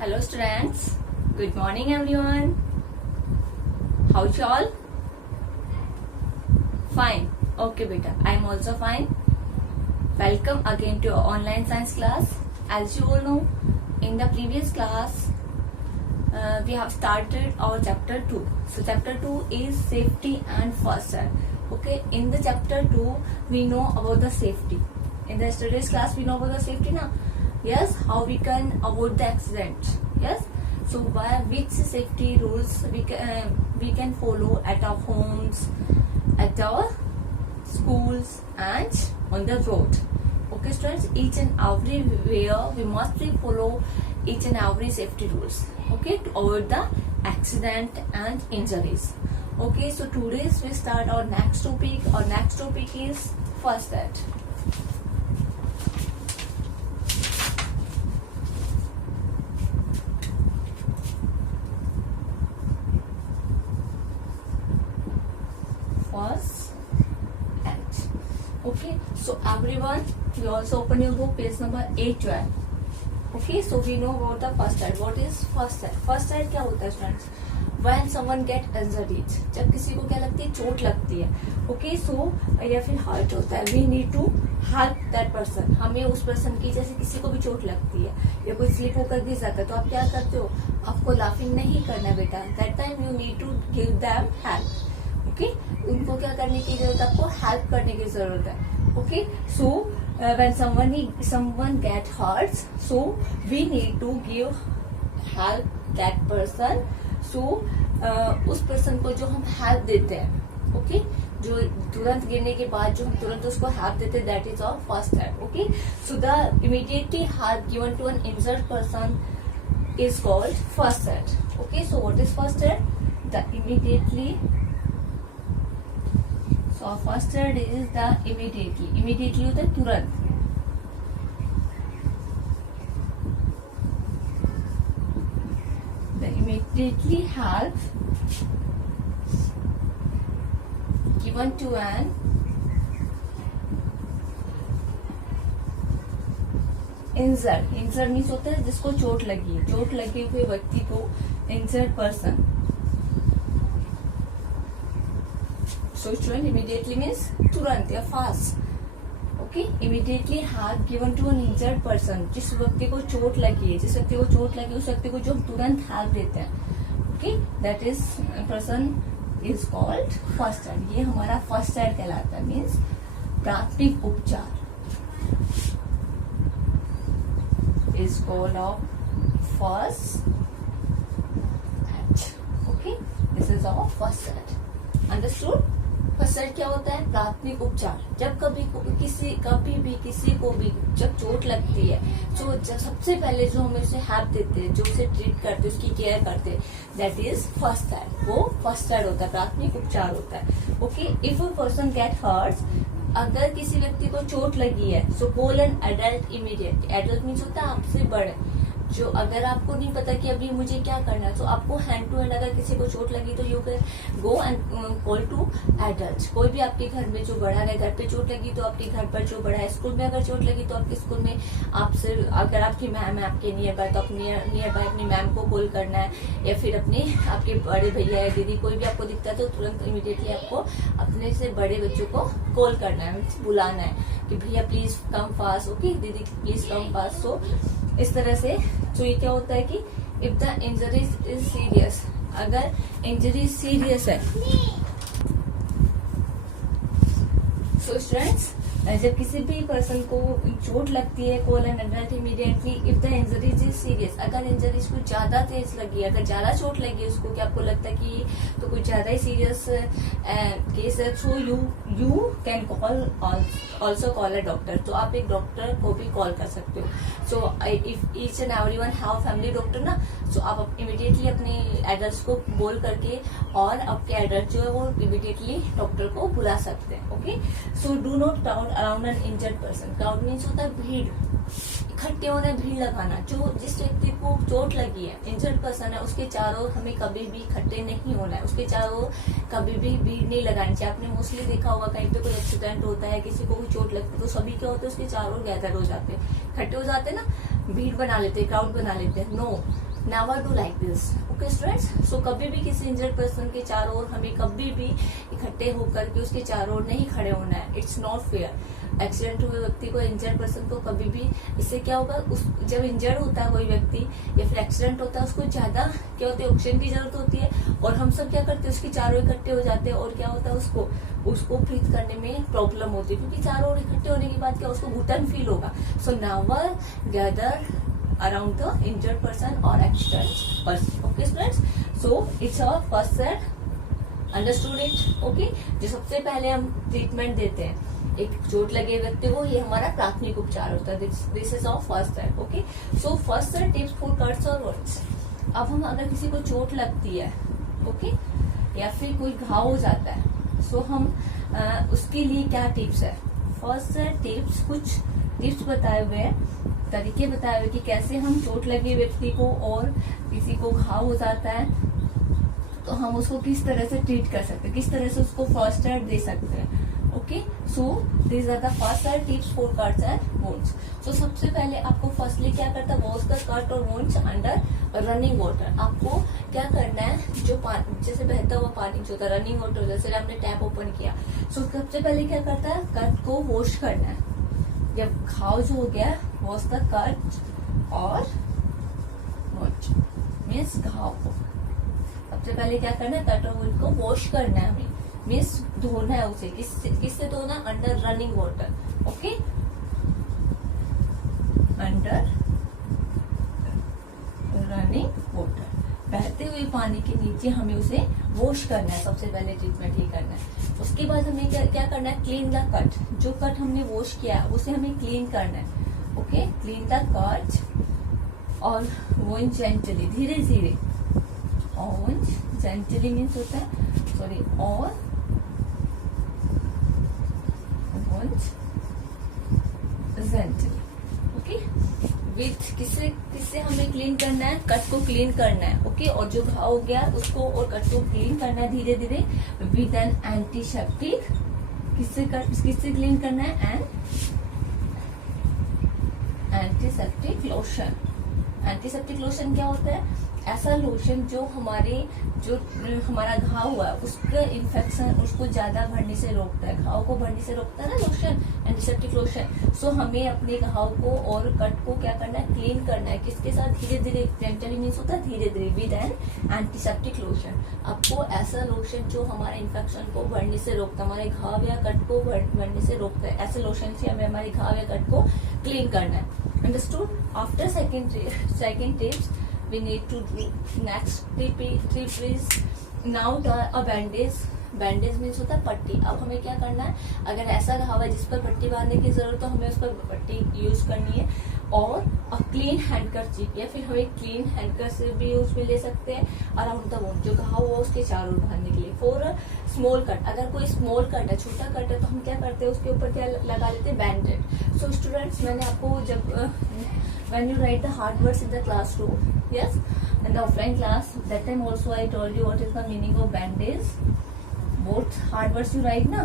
Hello students, good morning everyone. How's you all? Fine. Okay beta, I am also fine. Welcome again to our online science class. As you all know, in the previous class, we have started our chapter 2. So chapter 2 is safety and first aid. Okay, in the chapter 2, we know about the safety. In the yesterday's class, we know about the safety now. Yes, how we can avoid the accident. Yes, so by which safety rules we can follow at our homes, at our schools and on the road. Okay students, each and everywhere we must follow each and every safety rules, okay, to avoid the accident and injuries. Okay, so today we start our next topic. Our next topic is first aid. First aid. Okay, so everyone, you also open your book, page number 812. Okay, so we know about the first aid. What is first aid? First aid क्या होता है students? When someone get injured, जब किसी को क्या लगती है, चोट लगती है. Okay, so या फिर हर्ट होता है, we need to help that person. हमें उस पर्सन की, जैसे किसी को भी चोट लगती है या कोई स्लिप होकर गिर जाता है, तो आप क्या करते हो? आपको लाफिंग नहीं करना बेटा. That time you need to give them help. Okay, उनको क्या करने की जरूरत है? आपको हेल्प करने की जरूरत है. Okay, so when someone get hurt, so we need to give help that person. So उस पर्सन को जो हम हेल्प देते हैं, okay, जो तुरंत गिरने के बाद जो हम तुरंत उसको हेल्प देते हैं, that is our first aid. Okay, so the immediately help given to an injured person is called first aid. Okay, so what is first aid? The immediately. So first aid is the immediately होता है तुरंत. The immediately help given to an injured means होता है जिसको चोट लगी है, चोट लगे हुए व्यक्ति को injured person. So student, immediately means तुरंत या fast. Okay, immediately help given to an injured person. जिस व्यक्ति को चोट लगी है, जिस व्यक्ति को चोट लगी उस व्यक्ति को जो हम तुरंत हेल्प देते हैं, okay, that is person is called first aid. ये हमारा first aid कहलाता है, means प्राथमिक उपचार is called of first aid. Okay, this is our first aid. Understood? First aid क्या होता है? प्राथमिक उपचार. जब कभी भी किसी को भी जब चोट लगती है, तो सबसे पहले जो हम उसे हेल्प देते हैं, जो उसे ट्रीट करते हैं, उसकी केयर करते हैं, दैट इज फर्स्ट एड. वो फर्स्ट एड होता है, प्राथमिक उपचार होता है. Okay, if a person get hurt, अगर किसी व्यक्ति को चोट लगी है, so call an adult immediate. Adult means होता है आपसे बड़े. जो अगर आपको नहीं पता कि अभी मुझे क्या करना है, तो आपको हैंड टू हैंड अगर किसी को चोट लगी तो you can go and call to adult. कोई भी आपके घर में जो बड़ा है, घर पे चोट लगी तो आपके घर पर जो बड़ा है, स्कूल में अगर चोट लगी तो आपके स्कूल में आपसे, अगर आपकी मैम है आपके नियर बाय, तो नियर बाय अपनी मैम को कॉल करना है, या फिर आपके बड़े भैया या दीदी कोई भी आपको दिखता है तो तुरंत इमीडिएटली आपको अपने से बड़े बच्चों को कॉल करना है, बुलाना है कि भैया प्लीज कम फास्ट. ओके, दीदी प्लीज कम फास्ट. सो इस तरह से. तो ये क्या होता है कि if the injury is serious, अगर इंजरी सीरियस है, सो स्टूडेंट्स, जब किसी भी पर्सन को चोट लगती है, call an adult immediately if the injury is serious. अगर इंजरी को ज्यादा तेज लगी है, अगर ज्यादा चोट लगी है उसको, कि आपको लगता है कि तो कुछ ज्यादा ही सीरियस केस है, so you can call also call a doctor. तो आप एक डॉक्टर को भी कॉल कर सकते हो. So if each and everyone have family doctor ना, सो आप इमीडिएटली अपने एडल्ट को बोल करके और आपके एडल्ट जो है वो इमीडिएटली डॉक्टर को बुला सकते हैं. Okay, so do not crowd around an injured person. Crowd means होता है भीड़, इकट्ठे होना, भीड़ लगाना. जो जिस व्यक्ति को चोट लगी है, इंजर्ड पर्सन है, उसके चारों हमें कभी भी इकट्ठे नहीं होना है. उसके चारों कभी भी भीड़ नहीं लगानी चाहिए. आपने मोस्टली देखा होगा कहीं पे कोई एक्सीडेंट होता है, किसी को भी चोट लगती है, तो सभी क्या होते हैं, उसके चारों गैदर हो जाते हैं, इकट्ठे हो जाते हैं ना, भीड़ बना लेते हैं, क्राउड बना लेते हैं. No, never do like this. Okay students, so कभी भी किसी इंजर्ड पर्सन के चारों ओर हमें कभी भी इकट्ठे होकर के उसके चारों ओर नहीं खड़े होना है। It's not fair. एक्सीडेंट हुए व्यक्ति को, इंजर्ड पर्सन को कभी भी, इससे क्या होगा, उस जब इंजर्ड होता है कोई व्यक्ति या फिर एक्सीडेंट होता है, उसको ज्यादा क्या होता है, ऑक्सीजन की जरूरत होती है, और हम सब क्या करते हैं, उसके चारों इकट्ठे हो जाते हैं, और क्या होता है, उसको ब्रीथ करने में प्रॉब्लम होती है, क्योंकि चारों ओर इकट्ठे होने के बाद क्या उसको घुटन फील होगा। सो never gather around the injured person or accident person. Okay students, so it's our first set. Understood it? Okay, जो सबसे पहले हम ट्रीटमेंट देते हैं एक चोट लगे व्यक्ति को, ये हमारा प्राथमिक उपचार होता है। This is our first set. Okay, so first set tips for cuts और वुंड्स। अब हम अगर किसी को चोट लगती है, ओके, या फिर कोई घाव हो जाता है, सो हम उसके लिए क्या टिप्स है। फर्स्ट सेट टिप्स, कुछ टिप्स बताए हुए हैं, तरीके बताए हुए कि कैसे हम चोट लगे व्यक्ति को और किसी को घाव हो जाता है तो हम उसको किस तरह से ट्रीट कर सकते हैं, किस तरह से उसको फर्स्ट एड दे सकते हैं। Okay, so this are the first aid tips for cuts and wounds. So सबसे पहले आपको फर्स्टली क्या करता है, वॉश द कट और वुंड्स अंडर रनिंग वाटर। आपको क्या करना है, जो पानी जैसे बहता हुआ पानी जो होता है, रनिंग वाटर, जैसे हमने टैप ओपन किया, सो सबसे पहले क्या करता है, कट को वॉश करना है। जब घाव जो हो गया, वॉश द कट और वुंड मीन्स घाव को सबसे पहले क्या करना है, कट और वुंड को वॉश करना है, हमें मीन्स धोना है उसे। किससे धोना, under running water. Okay, under running water, बहते हुए पानी के नीचे हमें उसे वॉश करना है। सबसे पहले ट्रीटमेंट ही करना है। उसके बाद हमें क्या करना है, क्लीन द कट। जो कट हमने वॉश किया है उसे हमें क्लीन करना है। ओके, क्लीन द कट और वुंड जेंटली, धीरे धीरे, और जेंटली मीन्स होता है, सॉरी, और वुंड जेंटली। ओके, विथ किससे हमें क्लीन करना है, कट को क्लीन करना है। ओके, और जो घाव हो गया उसको और कट को क्लीन करना है धीरे धीरे विद एन एंटीसेप्टिक। किससे क्लीन करना है, एंटीसेप्टिक लोशन। एंटीसेप्टिक लोशन क्या होता है, ऐसा लोशन जो हमारा घाव हुआ है उसका इन्फेक्शन, उसको ज्यादा बढ़ने से रोकता है, घाव को बढ़ने से रोकता है ना लोशन, एंटीसेप्टिक लोशन। सो हमें अपने घाव को और कट को क्या करना है, क्लीन करना है। किसके साथ, धीरे धीरे, जेंटली मीन्स होता है धीरे धीरे, विद एन एंटीसेप्टिक लोशन। आपको ऐसा लोशन जो हमारे इन्फेक्शन को बढ़ने से रोकता है, हमारे घाव या कट को बढ़ने से रोकता है, ऐसे लोशन से हमें हमारे घाव या कट को क्लीन करना है। Understood? After second tips we need to do next tip is now a bandage। Bandage means होता है पट्टी। अब हमें क्या करना है, अगर ऐसा घाव है जिस पर पट्टी बांधने की जरूरत है तो हमें उस पर पट्टी यूज करनी है, और क्लीन हैंडकरचीफ या फिर हमें क्लीन हैंडकर से भी यूज में ले सकते हैं अराउंड द वुंड, जो घाव हुआ उसके चारों ओर बांधने के लिए। फॉर स्मॉल कट, अगर कोई स्मॉल कट है, छोटा कट है, तो हम क्या करते हैं, उसके ऊपर क्या लगा लेते हैं, बैंडेज। सो स्टूडेंट्स, मैंने आपको जब when you write the hard words in the classroom, yes, in the offline class, that time also I told you what is the meaning of bandage. Both hard words you write na,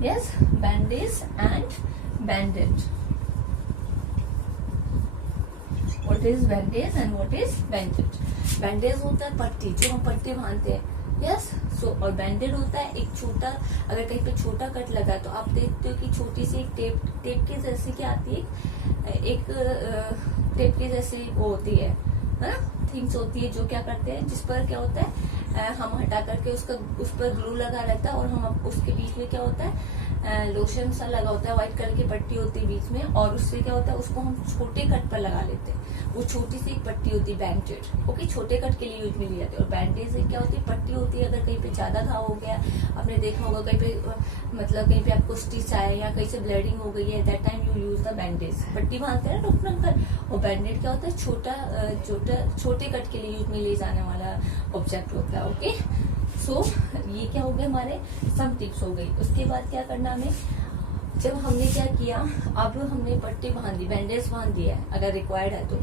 yes, bandage and bandage. What is bandage and what is bandage? Bandage होता है पट्टी, जो हम पट्टी बांधते हैं, yes. सो और बैंडेड होता है एक छोटा, अगर कहीं पे छोटा कट लगा तो आप देखते हो कि छोटी सी एक टेप के जैसी क्या आती है, एक टेप के जैसी वो होती है ना, थिंग्स होती है, जो क्या करते हैं, जिस पर क्या होता है, हम हटा करके उस पर ग्लू लगा रहता है, और हम उसके बीच में क्या होता है, लोशन सा लगा होता है, व्हाइट कलर की पट्टी होती है बीच में, और उससे क्या होता है, उसको हम छोटे कट पर लगा लेते हैं। वो छोटी सी एक पट्टी होती है, बैंडेज। ओके, छोटे कट के लिए यूज में ली जाती है। और बैंडेज क्या होती है, पट्टी होती है। अगर कहीं पे ज्यादा घाव हो गया, आपने देखा होगा कहीं पे, मतलब कहीं पे आपको स्टिच आया या कहीं से ब्लीडिंग हो गई है, that time you use the bandage. पट्टी बांधते हैं ना डॉक्टर अंकल, और बैंडेज क्या होता है, छोटे कट के लिए यूज में ले जाने वाला ऑब्जेक्ट होता है। ओके, सो ये क्या हो गए, हमारे सम टिप्स हो गई। उसके बाद क्या करना हमें, जब हमने क्या किया, अब हमने पट्टी बांध दी, बैंडेज बांध दिया है अगर रिक्वायर्ड है तो।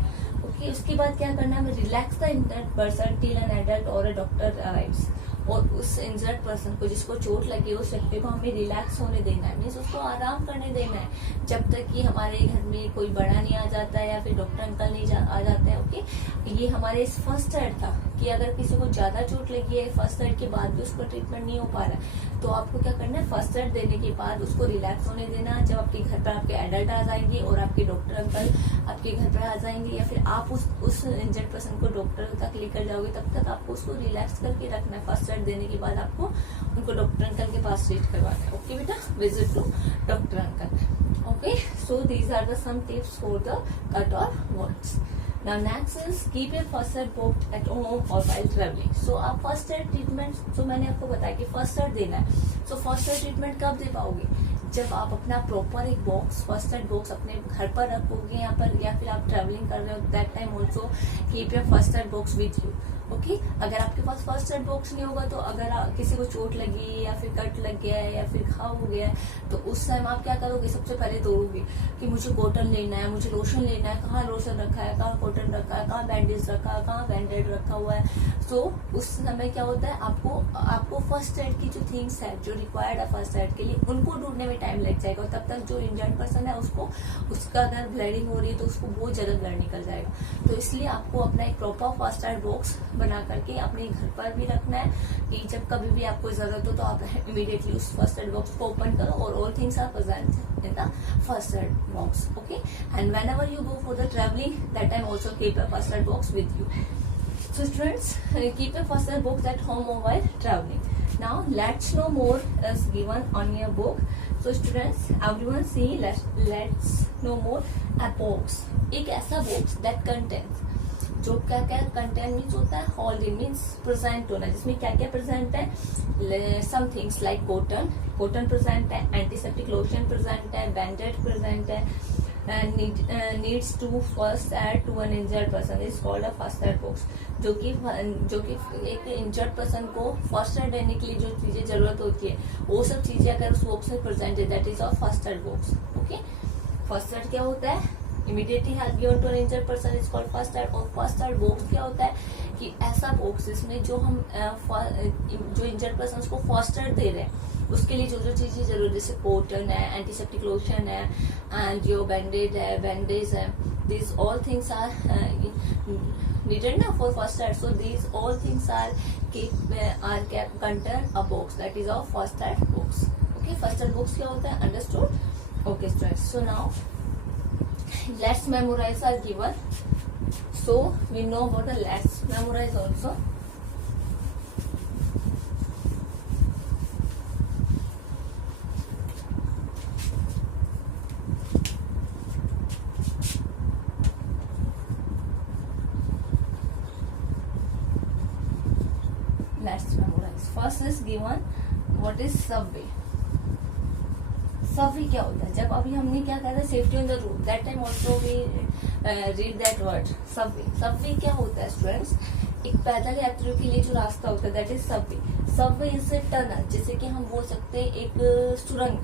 ओके, उसके बाद क्या करना है, हमें relax the injured person till an adult और अ डॉक्टर अराइव्स। और उस इंजर्ड पर्सन को, जिसको चोट लगी, उस व्यक्ति को हमें रिलैक्स होने देना है, मीन्स उसको आराम करने देना है जब तक कि हमारे घर में कोई बड़ा नहीं आ जाता है या फिर डॉक्टर अंकल नहीं आ जाते हैं। ओके, ये हमारे इस फर्स्ट एड था कि अगर किसी को ज्यादा चोट लगी है, फर्स्ट एड के बाद भी उसको ट्रीटमेंट नहीं हो पा रहा है, तो आपको क्या करना है, फर्स्ट एड देने के बाद उसको रिलैक्स होने देना। जब आपके घर पर आपके एडल्ट आ जाएंगे और आपके डॉक्टर अंकल आपके घर पर आ जाएंगे या फिर आप उस इंजर्ड पर्सन को डॉक्टर तक लेकर जाओगे, तब तक आपको उसको रिलैक्स करके रखना है। फर्स्ट एड देने के बाद आपको उनको डॉक्टर अंकल के पास ट्रीट करवाना है। ओके बेटा, visit to doctor uncle. Okay, so these are the some tips for the cut और wounds. Now next is keep your first aid box at home or while traveling. So आप first aid treatment, जो मैंने आपको बताया कि first aid देना है, so first aid treatment कब दे पाओगे, जब आप अपना प्रॉपर एक बॉक्स, फर्स्ट एड बॉक्स अपने घर पर रखोगे यहाँ पर, या फिर आप ट्रैवलिंग कर रहे हो, that time also keep your first aid box with you. Okay, अगर आपके पास फर्स्ट एड बॉक्स नहीं होगा, तो अगर किसी को चोट लगी या फिर कट लग गया है या फिर घाव हो गया है, तो उस टाइम आप क्या करोगे, सबसे पहले दौड़ोगे कि मुझे कॉटन लेना है, मुझे लोशन लेना है, कहाँ लोशन रखा है, कहाँ कॉटन रखा है, कहाँ बैंडेज रखा है, कहाँ बैंडेड रखा हुआ है। सो उस समय क्या होता है, आपको फर्स्ट एड की जो थिंग्स है, जो रिक्वायर्ड है फर्स्ट एड के लिए, उनको ढूंढने में टाइम लग जाएगा। और तब तक जो इंजर्ड पर्सन है उसका अगर ब्लीडिंग हो रही है तो उसको बहुत ज्यादा ब्लड निकल जाएगा। तो इसलिए आपको अपना एक प्रॉपर फर्स्ट एड बॉक्स बना करके अपने घर पर भी रखना है कि जब कभी भी आपको जरूरत हो तो आप इमीडिएटली उस फर्स्ट एड बॉक्स को ओपन करो और all things are present in the first aid box. Okay, and whenever you go for the travelling, that time also keep your first aid box with you. So students, keep your first aid box at home or while traveling. Now let's know more is given on your book. So students, everyone see, let's know more a box. एक ऐसा box that contains, जो क्या क्या content means होता है, holding means present होना, जिसमें क्या क्या प्रेजेंट है, some things like cotton present है, एंटीसेप्टिक लोशन प्रेजेंट है, बैंडेड प्रेजेंट है, needs to first aid to an injured person is called a first aid box. जो कि एक इंजर्ड पर्सन को फर्स्ट एड देने के लिए जो चीजें जरूरत होती है, वो सब चीजें अगर उस बॉक्स में प्रेजेंट है, that is a first aid box. Okay, first aid क्या होता है, immediately help given to an injured person is called first aid. और फर्स्ट एड बॉक्स क्या होता है कि ऐसा बॉक्स जिसमें जो हम जो इंजर्ड पर्सन को फर्स्ट एड दे रहे हैं, उसके लिए जो जो चीजें जरूरी, जैसे कॉटन है, एंटीसेप्टिक लोशन है, एंड जो बैंडेज है, this all things are needed ना for first aid. So these all things are kept contain a box, that is our first aid box. Okay, first aid box क्या होता है, understood? Okay students, so now let's memorize are given. So we know about the let's memorize also. Let's memorize. First is given what is subway. Subway क्या होता है, जब अभी हमने क्या कहा था, safety on the road, that time also we read that word subway. Subway क्या होता है स्टूडेंट्स, एक पैदल यात्रियों के लिए जो रास्ता होता है, that is Subway. Subway is a tunnel, जैसे कि हम बोल सकते हैं एक सुरंग,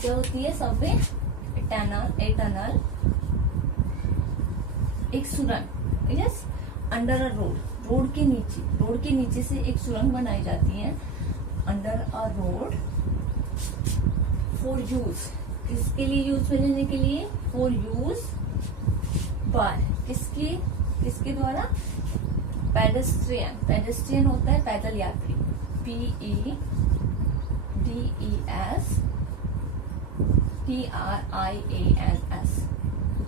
क्या होती है सबवे, टनल एक सुरंग, यस, अंडर अ रोड के नीचे से एक सुरंग बनाई जाती है, under a road, for use, किसके लिए यूज में लेने के लिए, फॉर यूज बाय, किसके द्वारा, पेडेस्ट्रियन होता है पैदल यात्री, PEDES TRIANS,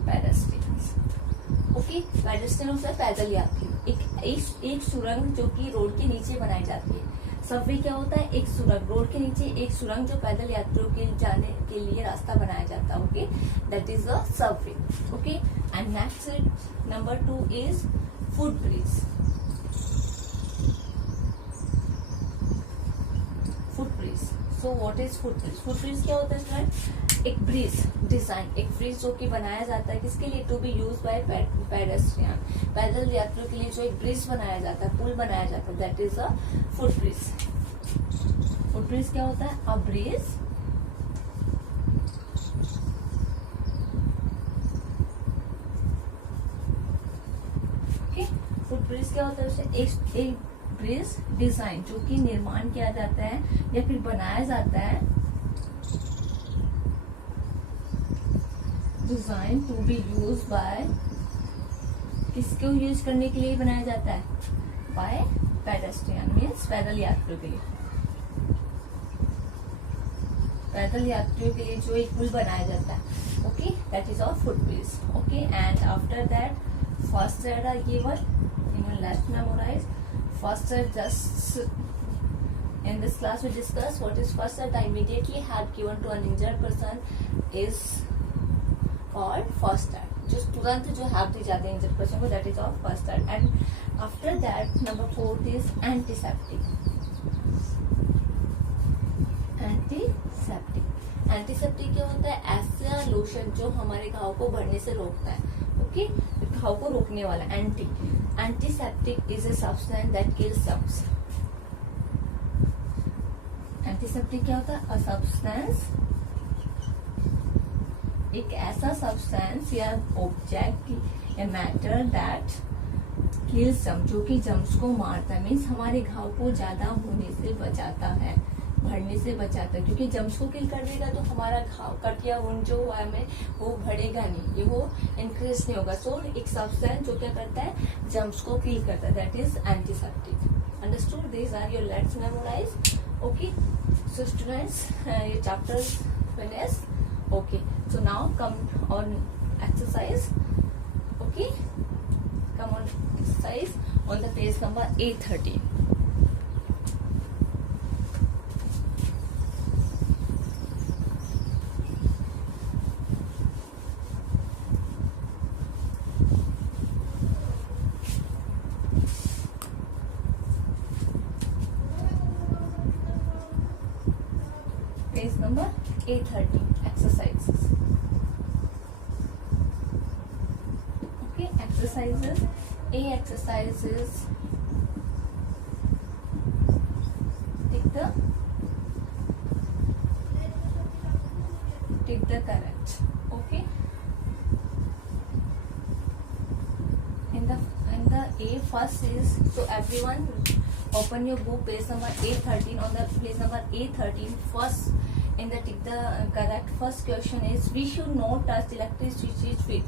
pedestrians. Okay, pedestrian होता है पैदल यात्री, एक सुरंग जो कि रोड के नीचे बनाई जाती है। सबवे क्या होता है, एक सुरंग, रोड के नीचे एक सुरंग जो पैदल यात्रियों के जाने के लिए रास्ता बनाया जाता है। Okay, that is a Subway. Okay, and next number 2 is footbridge. So what is footbridge? Footbridge क्या होता है स्टूडेंट, एक ब्रिज डिजाइन, एक ब्रिज जो कि बनाया जाता है किसके लिए, to be use by pedestrian, पैदल यात्रियों के लिए जो एक ब्रिज बनाया जाता है, पुल बनाया जाता है, that is a footbridge. Footbridge क्या होता है, अ ब्रिज फुटब्रिज क्या होता है, एक ब्रिज डिजाइन, जो कि निर्माण किया जाता है या फिर बनाया जाता है, design to be use by, किसको यूज करने के लिए बनाया जाता है, बाय पेडेस्ट्रियन मीन्स पैदल यात्रियों के लिए, पैदल यात्रियों के लिए जो एक पुल बनाया जाता है। Okay, that is our footbridge. Okay, and after that first side are given in your left memorise. First side just in this class we discuss what is first aid immediately had given to an injured person is called first aid, जो तुरंत जो help दी जाती है injured person को, that is of first aid. And after that number 4 is antiseptic. Antiseptic, antiseptic क्या होता है, ऐसा लोशन जो हमारे घाव को बढ़ने से रोकता है। ओके, घाव को रोकने वाला antiseptic is a substance that kills germs. Antiseptic क्या होता है, अ सब्सटेंस, एक ऐसा सब्सटेंस या ऑब्जेक्ट या मैटर दैट किल्स जर्म्स, जो कि जर्म्स को मारता है, मीन्स हमारे घाव को ज्यादा होने से बचाता है, बढ़ने से बचाता है, क्योंकि जर्म्स को किल कर देगा तो हमारा घाव कटिया वुंड जो हुआ है में वो बढ़ेगा नहीं, ये वो इंक्रीज नहीं होगा। सो एक सब्सटेंस जो क्या करता है, जर्म्स को किल करता है, that is antiseptic. Understood? These are your let's memorise. Okay, so students ये chapter finish. Okay, so now come on exercise. Okay, come on exercise on the page number A13. Page number A13. Exercises. Okay, exercises. A exercises. Take the correct. Okay. In the A first is, so everyone open your book, page number A13. On the page number A13 first. In the tick the correct first question is, we should not touch electric switches with.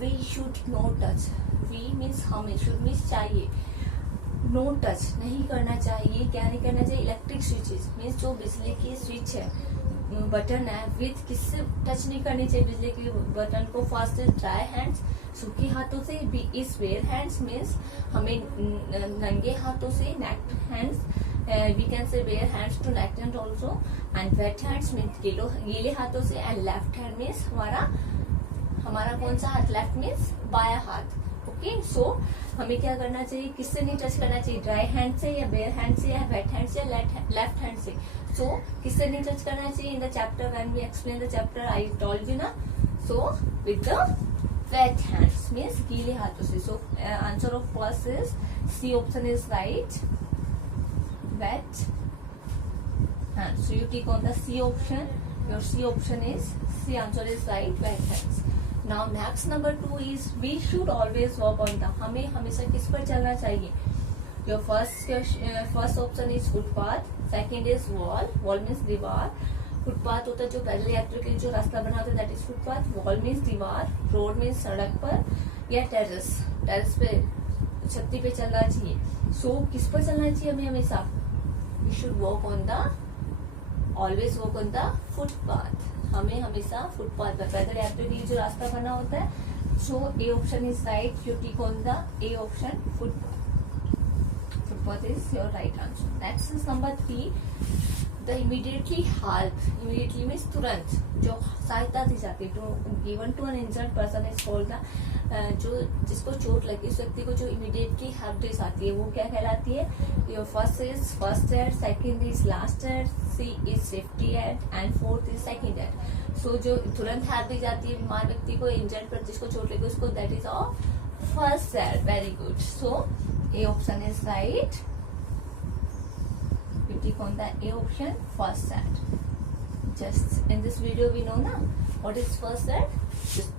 We should not touch. We means हमें, should means चाहिए, no touch नहीं करना चाहिए, क्या नहीं करना चाहिए, electric switches means जो बिजली की स्विच है, बटन है, विथ किससे टच नहीं करनी चाहिए बिजली के बटन को। फर्स्ट इज ड्राई हैंड्स, सूखे हाथों से। B is bare hands means हमें नंगे हाथों से, naked hands we can say bare hands to neck and also, and wet hands means गीले हाथों से, and left hand means हमारा कौन सा हाथ, लेफ्ट मीन्स बाया हाथ। ओके, सो हमें क्या करना चाहिए, किससे नहीं टच करना चाहिए, ड्राई हैंड से या बेयर हैंड से या वेट हैंड से या लेफ्ट हैंड से। सो किससे नहीं टच करना चाहिए, in the chapter when we explain the chapter I told you ना, so with the wet hands means गीले हाथों से। So answer of first is C option is right, wet hands. So you click on the C option. Your C option is C. Answer is right, wet hands. Now next number 2 is, we should always walk on the. हमें हमेशा किस पर चलना चाहिए। Your first option is footpath. Second is wall. Wall means दीवार। Footpath होता है जो पैदल यात्रियों के लिए जो रास्ता बना होता है, that is footpath. Wall means दीवार, रोड मीन्स सड़क पर, या टेरेस, टेरेस पे छत्ती पे चलना चाहिए। सो किस पर चलना चाहिए हमें हमेशा, we should walk on the, always walk on the footpath. हमें हमेशा फुटपाथ पर, पैदल यात्रियों के लिए जो रास्ता बना होता है। So A option is right, you tick on the A option, footpath. Footpath is your right answer. Next is number 3, the immediately help. Immediately means तुरंत जो सहायता दी जाती है, to given to an injured person is called the, जो जिसको चोट लगी उस व्यक्ति को जो इमीडिएटली हेल्प दी जाती है वो क्या कहलाती है। Your first is first aid, second is last aid, C is safety aid, and fourth is second aid. So जो तुरंत हेल्प दी जाती है बीमार व्यक्ति को, इंजर्ड पर जिसको चोट लगी उसको, that is of first aid. Very good, so A option is right, you click on the A option, first aid. Just in this video we know ना what is first aid,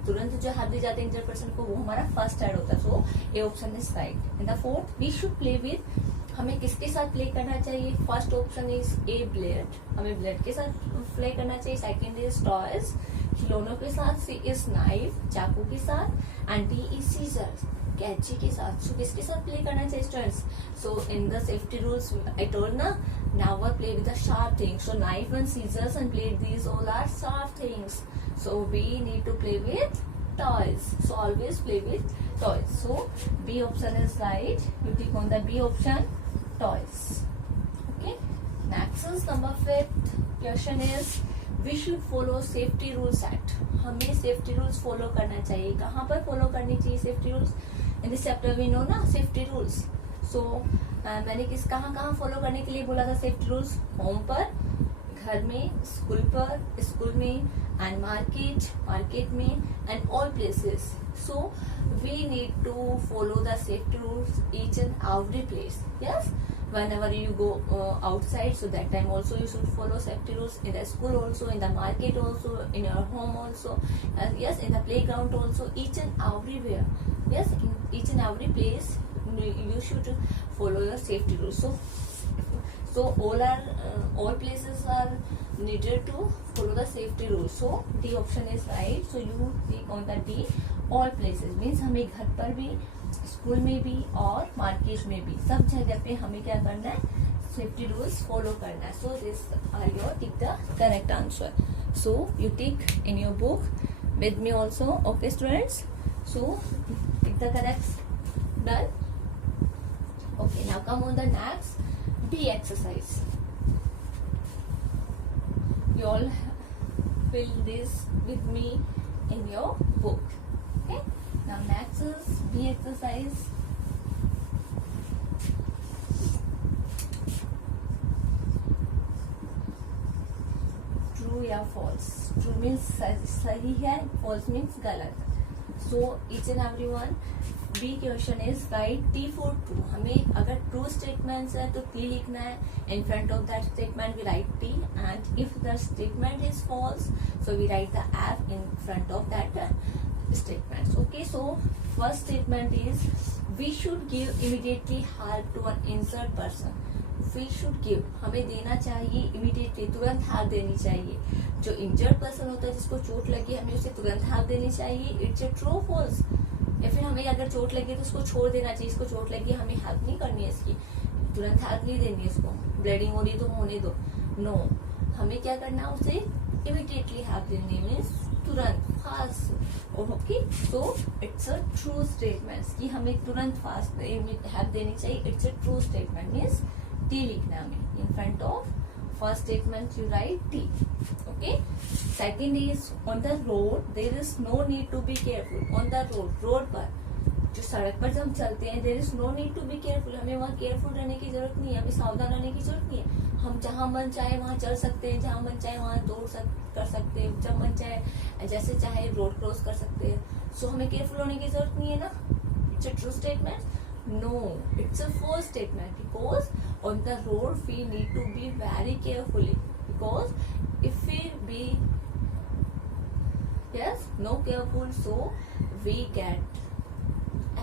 तुरंत जो help दी जाती है injured person को वो हमारा first aid होता है। So A option is right. In the fourth, we should play with हमें किसके साथ प्ले करना चाहिए? First option is a blade, हमें ब्लेड के साथ प्ले करना चाहिए। सेकंड इज टॉयज, खिलौनों के साथ। सी इज नाइफ, चाकू के साथ। एंड डी इज सीजर्स, कैंची के साथ। सो किसके साथ प्ले करना चाहिए students? So in the safety rules I told ना, never play with the sharp things. So knife and scissors and blade, these all are sharp things. So we need to play with toys. So always play with toys. So B option is right. You click on the B option, toys. Okay. Next is number 5th question is, we should follow safety rules at. हमें safety rules follow करना चाहिए। कहाँ पर follow करनी चाहिए safety rules? In this chapter we know ना safety rules. सो मैंने कहाँ फॉलो करने के लिए बोला था सेफ्टी रूल्स? होम पर, घर में, स्कूल में एंड मार्केट में and all places. So we need to follow the safety rules each and every place. Yes, whenever you go outside, so that time also you should follow safety rules. In the school also, in the market also, in your home also, yes, in the playground also, each and everywhere. Yes, in each and every place you should follow your safety rules. So all places are needed to follow the safety rules. So D option is right. So you click on the D. All places means हमें घर पर भी, school में भी और market में भी, सब जगह पे हमें क्या करना है? सेफ्टी रूल्स फॉलो करना है. So this are your tick the correct answer. So you tick in your book with me also. Okay students, so pick the correct. Done. Okay, now come on the next B exercise. You all fill this with me in your book. Okay, now next is B exercise. True या false? True means सही है, false means गलत. So each and every one, B question is right T for true. हमें अगर true statement है तो T लिखना है. In front of that statement we write T, and if the statement is false so we write the F in front of that statement. Okay, so first statement is we should give immediately help to an injured person. We should give, हमें देना चाहिए immediately, तुरंत help देनी चाहिए. जो injured person होता है, जिसको चोट लगी, हमें उसे तुरंत हेल्प देनी चाहिए. It's a true false? या फिर हमें अगर चोट लगी तो उसको छोड़ देना चाहिए? इसको चोट लगी, हमें हेल्प नहीं करनी है इसकी, तुरंत हेल्प नहीं देनी है. इसको ब्लीडिंग हो रही तो होने दो. नो, हमें क्या करना है? उसे इमीडिएटली हेल्प देनी, मीन्स तुरंत, fast. Okay, so it's a true statement कि हमें तुरंत फास्ट हेल्प देनी चाहिए. It's a true statement means T लिखना हमें. In front of first statement you write T. Okay, second is on the road there is no need to be careful. On the road पर, जो सड़क पर जब हम चलते हैं, there is no need to be careful. हमें वहाँ केयरफुल रहने की जरूरत नहीं है, हमें सावधान रहने की जरूरत नहीं है. हम जहाँ मन चाहे वहाँ चल सकते हैं, जहाँ मन चाहे वहाँ कर सकते हैं, जब मन चाहे जैसे चाहे रोड क्रॉस कर सकते हैं. सो हमें केयरफुल होने की जरूरत नहीं है ना. It's a true statement? No, it's a false statement because on the road we need to be very carefully, because if we be no careful, so we get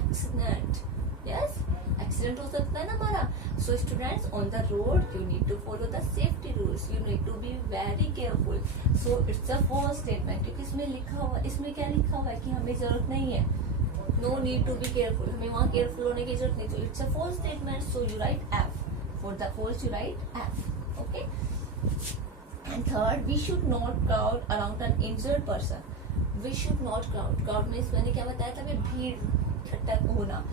accident. Yes, accident हो सकता है ना हमारा. So students, on the road you need to follow the safety rules. You need to be very careful. So it's a false statement. क्योंकि इसमें लिखा हुआ, इसमें क्या लिखा हुआ है कि हमें जरूरत नहीं है. No need to be careful. हमें वहाँ केयरफुल होने की जरूरत नहीं. तो it's a false statement. So you write F. For the false you write F. Okay, and third, we should not crowd around an injured person. We should not crowd means मैंने क्या बताया था? भीड़ इकट्ठा होना.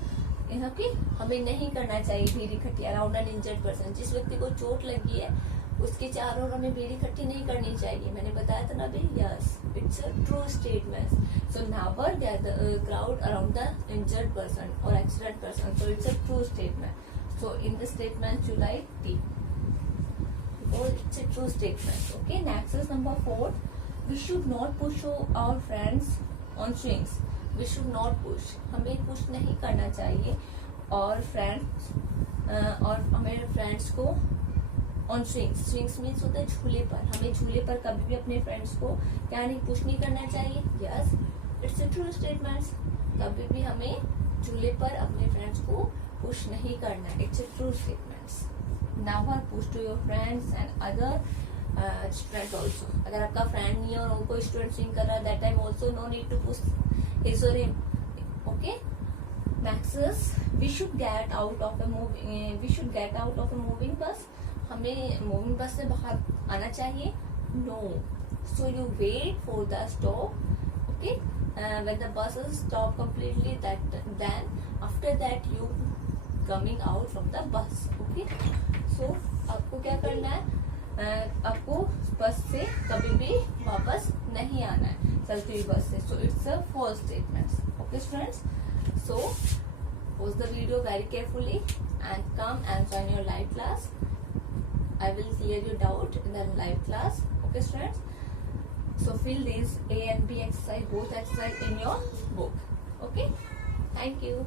ओके, हमें नहीं करना चाहिए भीड़ इकट्ठी अराउंड एन इंजर्ड पर्सन. जिस व्यक्ति को चोट लगी है उसके चारों ओर हमें भीड़ इकट्ठी नहीं करनी चाहिए. मैंने बताया था ना अभी. Yes, it's a true statement. So never gather crowd around the injured person और accident person. So it's a true statement. So in the statement you write T, because it's a true statement. Okay, next is number 4. We should not push our friends on swings. We should not push. हमें push नहीं करना चाहिए और हमें friends को on swings means होता है झूले पर. हमें झूले पर कभी भी अपने फ्रेंड्स को क्या नहीं, पुश नहीं करना चाहिए. Yes, it's a true statement. कभी भी हमें झूले पर अपने फ्रेंड्स को पुश नहीं करना. It's a true statement. friends. Never push to your friends and other student also. अगर आपका friend नहीं है और कोई student sing कर रहा है, that time also no need to push his or him. Okay? Maxes, we should get out of a moving bus. हमें moving bus से बाहर आना चाहिए. No. So you wait for the stop. Okay? When the bus is stopped completely, then after that you coming out from the bus. Okay? So आपको क्या करना है? आपको बस से कभी भी वापस नहीं आना है, चलती हुई बस से. So it's a false statement. Okay, students? So pause the video very carefully and come and join your live class. I will clear your doubt in the live class. Okay, students? So fill these A and B exercise, both exercise in your book. Okay? Thank you.